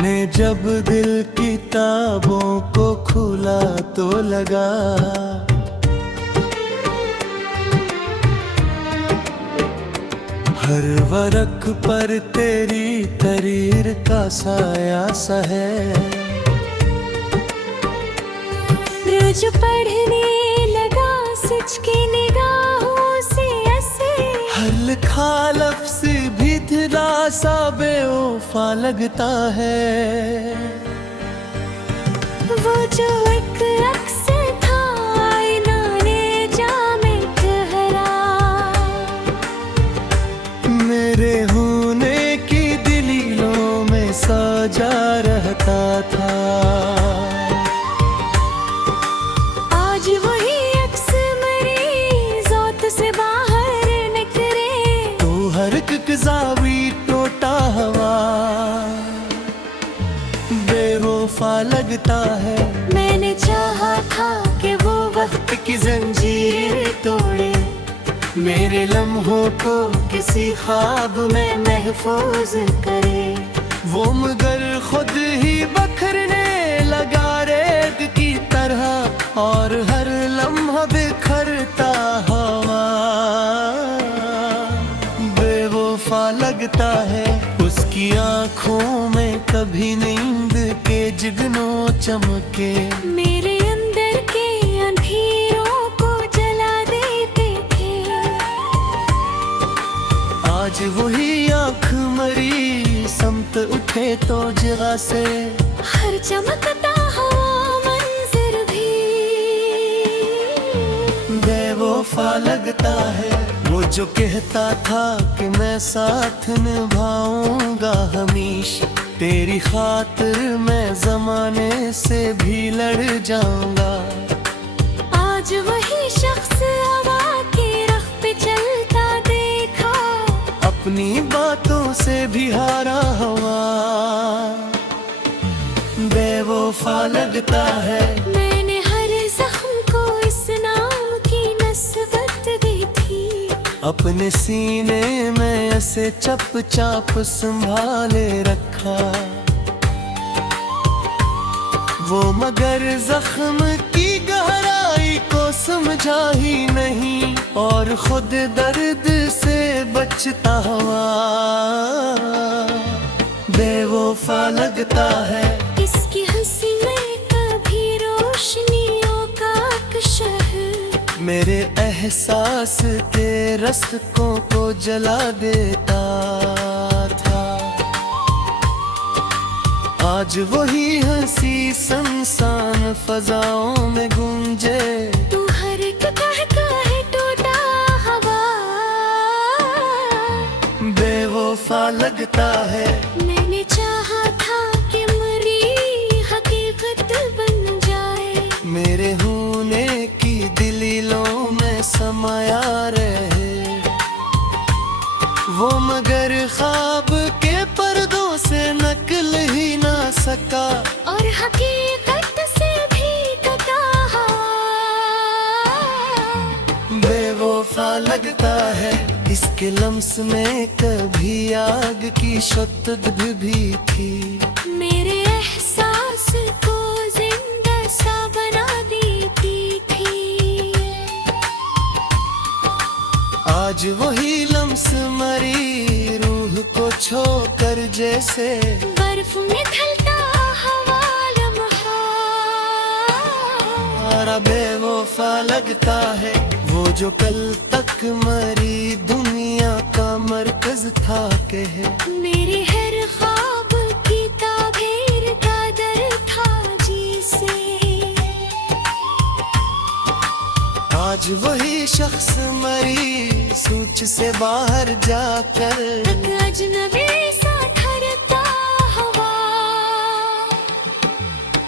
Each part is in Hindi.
मैंने जब दिल किताबों को खुला तो लगा हर वर्क पर तेरी तरीर का साया सा है। रोज पढ़ने लगा सच की निगाहों से ऐसे, हर लिखा लफ्ज़ भी दिला सा बेवफा लगता है। वो जो एक अक्स था आईना ने जामे ठहरा, मेरे होने की दलीलों में सजा रहता था। आज वही अक्स मेरी ज़ौत से बाहर निकले, तो हर एक ज़ावी टोटा हवा बेवफा लगता है। मैंने चाहा था कि वो वक्त की जंजीर तोड़े, मेरे लम्हों को किसी ख्वाब में महफूज करे। वो मगर खुद ही बखरने लगा रेत की तरह, और हर लम्हा बिखरता हवा बेवफा लगता है। उसकी आँखों में कभी नींद के जुगनू चमके, मेरे अंदर के अंधेरों को जला देते थे। आज वही आँख मरी समत उठे तो जगह से, हर चमकता हुआ मंजर भी बेवफा लगता है। वो जो कहता था कि मैं साथ निभाऊंगा हमेशा, तेरी खातिर मैं जमाने से भी लड़ जाऊंगा। आज वही शख्स हवा की रख पे चलता देखा, अपनी बातों से भी हारा हुआ बेवफा लगता है। मैंने हर जख्म को इस नाम की नस्बत दी थी, अपने सीने में ऐसे चप चाप संभाले रखा। वो मगर जख्म की गहराई को समझा ही नहीं, और खुद दर्द से बचता हुआ बेवफा लगता है। इसकी हंसी में कभी रोशनियों का कशह, मेरे एहसास के रस्तों को जला देता था। आज वही हंसी संसान फजाओं में गूंजे, तू हर एक कहता है टूटा हवा बेवफा लगता है। मैंने चाहा था कि मरी हकीकत बन जाए, मेरे होने की दलीलों में समाया रहे। वो मगर ख्वाब के पर्दों से निकल ही ना सका, और हकीकत से भी कटा बेवफा लगता है। इसके लम्स में कभी आग की शत्त भी थी, मेरे एहसास को जिंदा सा बना देती थी। आज वही लम्स मरी रूह को छोकर जैसे, बर्फ में ढलता हवा लम्हा हमारा बेवफा लगता है। वो जो कल तक मरी दुनिया का मरकज था कहे, मेरे हर ख्वाब की ताबीर का दर था जी से। आज वही शख्स मरी सूच से बाहर जाकर, एक अजनबी सा ठहरता हवा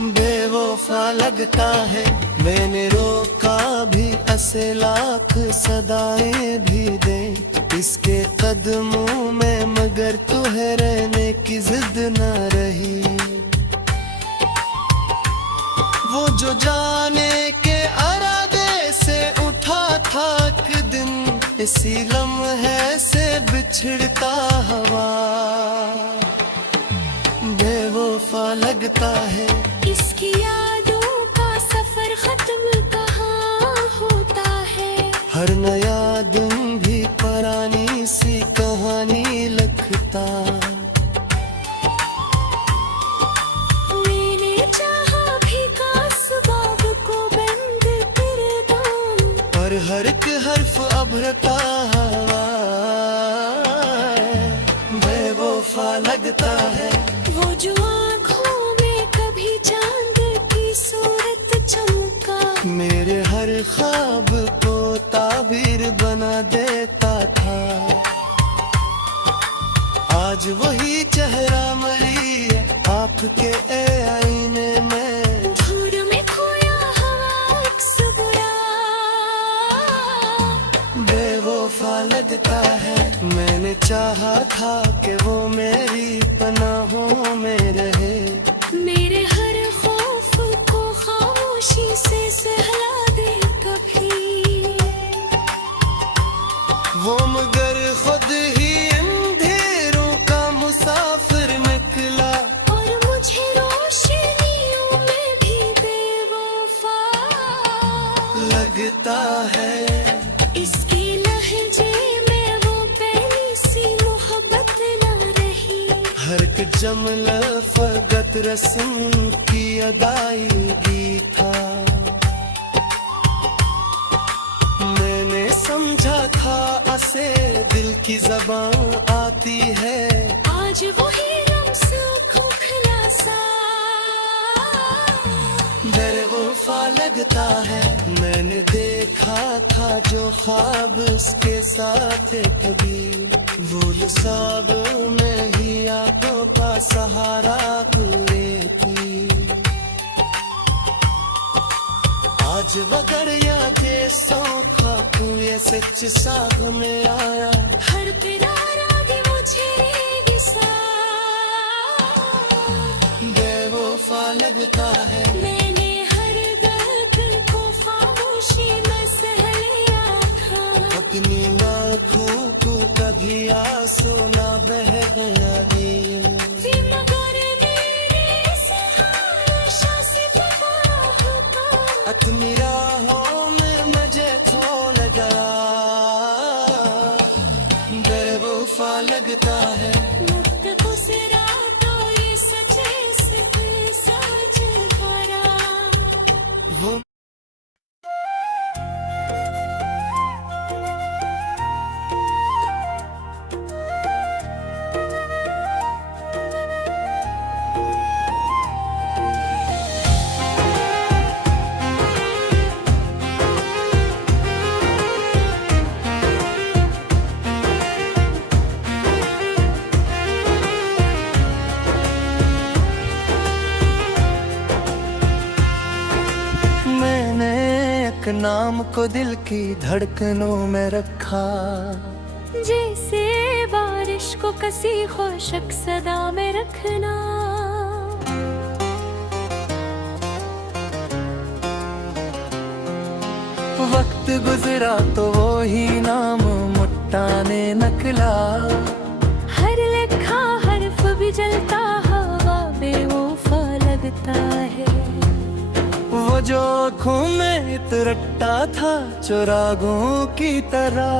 बेवफा लगता है। मैंने रोका भी ऐसे लाख सदाएं भी दे इसके कदमों में, मगर तुहे रहने की जिद न रही। वो जो जाने के इरादे से उठा था एक दिन, इसी लम्हे से बिछड़ता हवा बेवफा लगता है। इसकी यादों का सफर खत्म कहाँ होता है। हर नया दिन भी पुरानी सी कहानी लगता। मैंने चाहा भी काश बाब को बंद कर दूं, पर हर एक हर्फ अभरता हवा बेवफा लगता है। वो जो आँखों में कभी चांद की सूरत चमका, मेरे हर ख्वाब को ताबीर बना देता था। आज वही चेहरा मरी है आपके आईने में। धूल में खोया हवा अक्स बुरा, बेवफा लगता है। मैंने चाहा था कि वो मेरी पनाहों में रहे। मेरे हर खौफ को खामोशी से सहला दे कभी। वो मगर खुद ही अंधेरों का मुसाफिर निकला, और मुझे रोशनियों में भी बेवफा लगता है। इसके लहजे में वो पहली सी मोहब्बत ना रही। हर एक जमला फकत रस्म की अदायगी था। मैंने समझा था ऐसे दिल की ज़बान आती है। आज वही लम्स खोखला सा बेवफा लगता है। मैंने देखा था जो ख्वाब उसके साथ कभी, वो हिसाब में ही आंखों का सहारा पूरे की। आज बगर यादे सौखा तू ये सच सामने आया। हर पिरारा भी मुझे रेगिस्ता बेवफा लगता है। मैंने हर दर्द को खामोशी में सह लिया था। अपनी लाखों को कभी आंसू ना बह गया दिल। फिर मगर मेरे सहारा से दबा होगा। अपनी राहों में मुझे तो लगा बेवफा लगता है। मुक्त खुसरा तो ये सचे से साज भरा। वो मैंने एक नाम को दिल की धड़कनों में रखा। जैसे बारिश को कसी खुशक सदा में रखना। वक्त गुजरा तो वो ही नाम मुट्टा ने नकला। हर लिखा हर्फ भी जलता हवा बेवफा लगता है। वो जो आँखों में इतरता था चुरागों की तरह,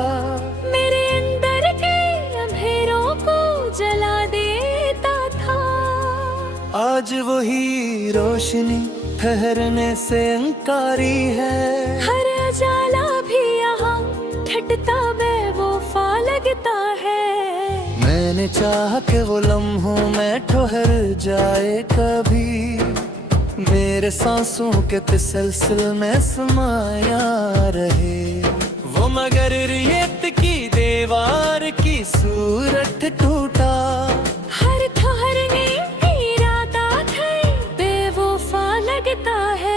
मेरे अंदर के अंधेरों को जला देता था। आज वही रोशनी ठहरने से इंकारी है। हर उजाला भी यहाँ ठटता बेवफा लगता है। मैंने चाहा कि वो लम्हों में ठहर जाए कभी, मेरे सांसों के तसलसल में समाया रहे। वो मगर रेत की दीवार की सूरत टूटा। हर ठहरने की रात थे बेवफा लगता है।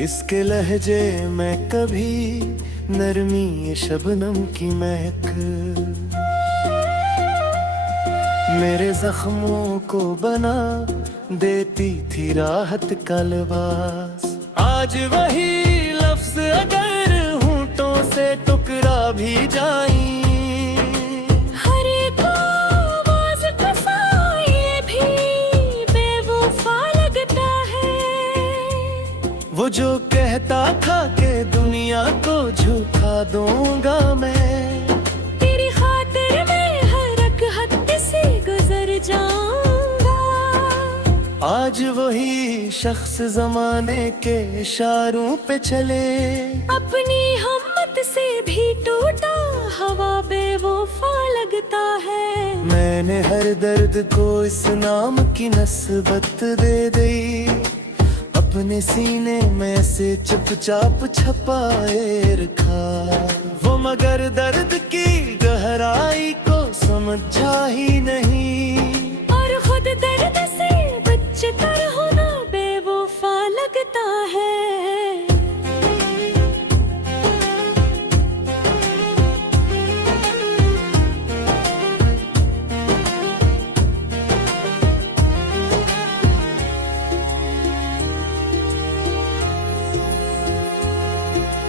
इसके लहजे में कभी नरमी ये शबनम की महक, मेरे जख्मों को बना देती थी राहत का लिबास। आज वही लफ्ज अगर होंठों से टुकरा भी जाई, हर एक आवाज का सा ये भी बेवफा लगता है। वो जो कहता था कि दुनिया को झुका दूंगा मैं, तेरी खातिर मैं हर एक हद से गुजर जाऊंगा। आज वही शख्स जमाने के इशारों पे चले, अपनी हिम्मत से भी टूटा हवा बेवफा लगता है। मैंने हर दर्द को इस नाम की नस्बत दे दी, अपने सीने में से चुपचाप छपाए रखा। वो मगर दर्द की गहराई को समझा ही नहीं, और खुद दर्द से बचकर होना बेवफा लगता है।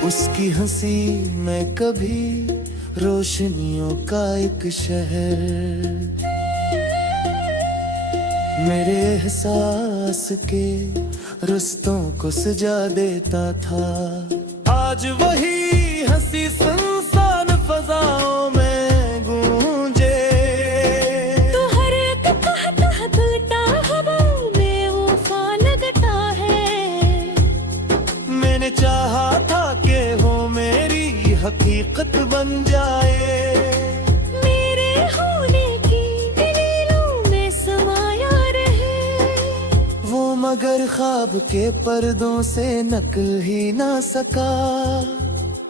उसकी हंसी में कभी रोशनियों का एक शहर, मेरे एहसास के रुस्तों को सजा देता था। आज वही हंसी सुनसान फजाओं में गूंजे, तो हर एक कहता दुलता हवा में वफा लगता है। मैंने चाहा था कि वो मेरी हकीकत बन जाए, मेरे होने की दलीलों में समाया रहे। वो मगर ख्वाब के पर्दों से निकल ही ना सका,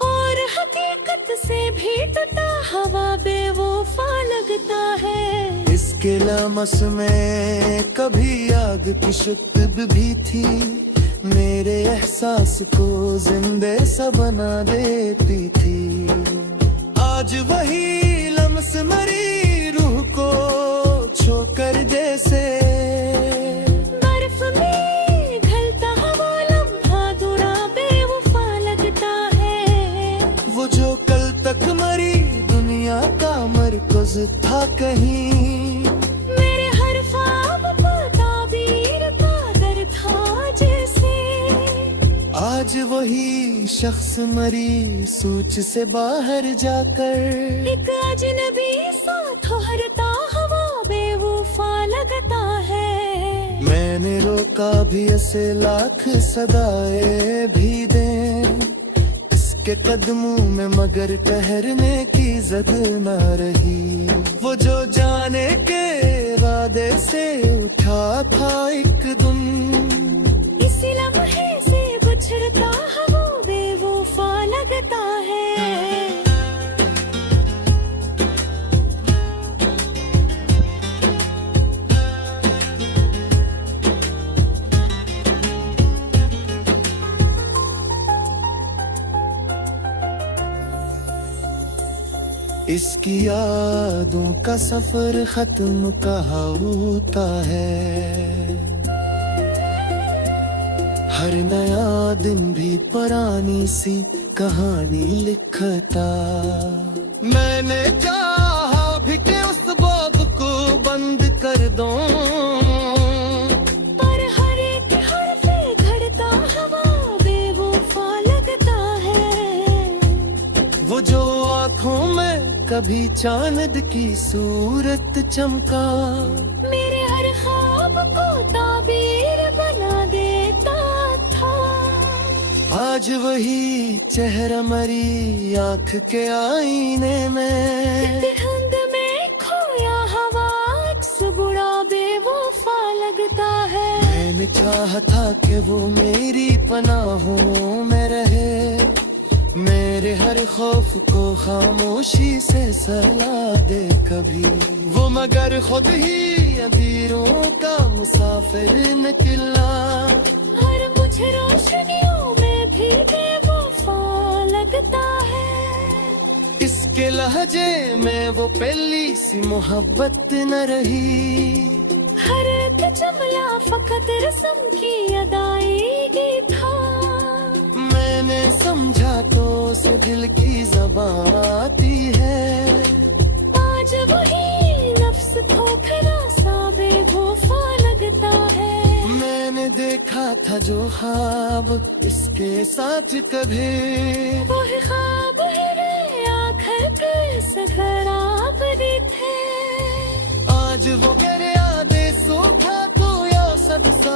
और हकीकत से भी टूटा हवा बेवफा लगता है। इसके लमस में कभी आग की शुक्ब भी थी, मेरे एहसास को जिंदे सा बना देती थी। आज वही लम्स मरी रूह को छोकर जैसे, बर्फ में घलता हवा लम्हा दूरा बेवफा लगता है। वो जो कल तक मरी दुनिया का मरकज था कहीं, मेरे हर ख्वाब को ताबीर का दर था जैसे। आज वही शख्स मरी सूच से बाहर जाकर, एक अजनबी सा ठहरता हवा बेवफा लगता है। मैंने रोका भी ऐसे लाख सदाए भी दें इसके कदमों में, मगर ठहरने की जद न रही। वो जो जाने के वादे से उठा था एक दिन, इसी लम्हे से बिछड़ता हवा बेवफा लगता है। इसकी यादों का सफर खत्म कहाँ होता है, हर नया दिन भी पुरानी सी कहानी लिखता। मैंने चाहा भी कि उस बाब को बंद कर दूं, पर हर एक हर्फ घड़ता हवा बेवफा लगता है। वो जो आँखों में कभी चांद की सूरत चमका, मेरे हर ख्वाब को ताबीर बना देता था। आज वही चेहरा मरी आँख के आईने में, धुंध में खोया हवा अक्स बुरा बेवफा लगता है। मैंने चाहा था कि वो मेरी पनाहों में रहे, मेरे हर खौफ को खामोशी से सला दे कभी। वो मगर खुद ही अंधेरों का मुसाफिर निकला, हर मुझे रोशनियों में भी बेवफा लगता है। इसके उसके लहजे में वो पहली सी मोहब्बत न रही। हर एक जुमला फकत रस्म की अदायगी था। मैंने समझा तो उसे दिल की ज़बान आती है। आज वही नफ्स खोखरा सा बेवफा लगता है। मैंने देखा था जो ख्वाब इसके साथ कभी, वही ख्वाब मेरे आँखें पे खराब भी थे। आज वो मेरे यादें सूखा तो या सद सा